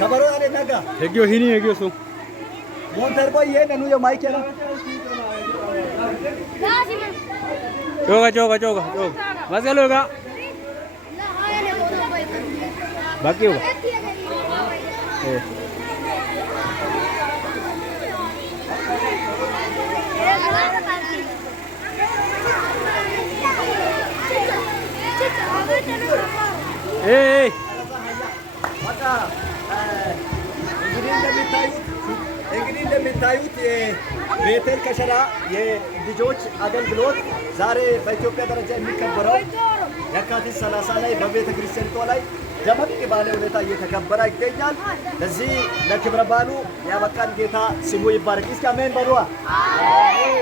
Kabaro ale naga. Egyo hini egyo so. Montar boy ye nanu yo mic era. Coga. Mas galo ga. Baki hoga. Hey. Maka እንግዲህ እንደምታዩት የቤተል ከሸራ የልጆች አገልግሎት ዛሬ በኢትዮጵያ ደረጃ የሚከበረው የካቲት 30 ላይ በቤተ ክርስቲያኒቷ ላይ ደመቅ ባለ ሁኔታ እየተከበረ ይገኛል። ለዚህ ለክብረ በዓሉ ያበቃን ጌታ ስሙ ይባረክ። እስኪ አሜን በሉ።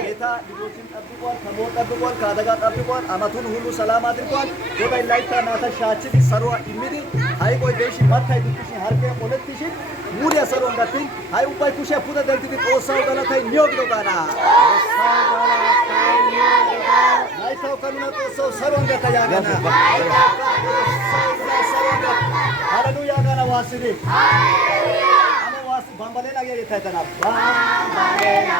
ጌታ ልጆችን ጠብቋል፣ ከሞት ጠብቋል፣ ከአደጋ ጠብቋል፣ አመቱን ሁሉ ሰላም አድርጓል። ጎባይ ላይታ ናተሻችን ሰሩ ይሚዲ አይቆይ ደሽ ማታይ ዱክሽ ሀርገ ፖለቲሽ ሙድ ያሰሩ እንዳትኝ አይ ኡባይ ኩሽ ፑተ ደልቲ ጦሳው ገለታይ ኒዮግዶ ጋና ላይታው ከኑና ጦሳው ሰሩ እንደታ ያገና ሃሌሉያ ጋና ዋስሪ ሃሌሉያ አሜ ዋስ ባምባሌና የታይተና ባምባሌና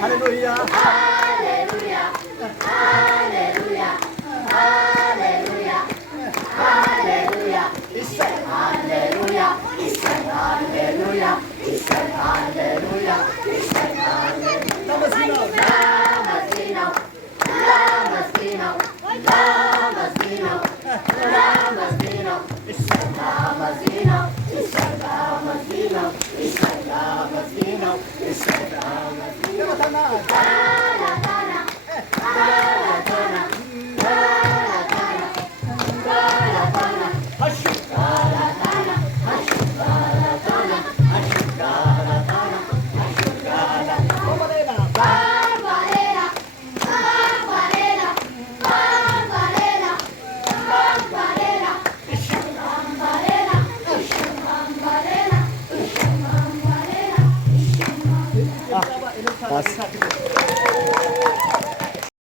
Hallelujah. Hallelujah. Hallelujah. Hallelujah. Hallelujah. Israel. Hallelujah. Israel. Hallelujah. Israel. Hallelujah. Israel. Hallelujah. Lamasino. Lamasino. Lamasino. Lamasino. Lamasino. Israel. Lamasino. Israel. Lamasino. Israel. Lamasino. Israel.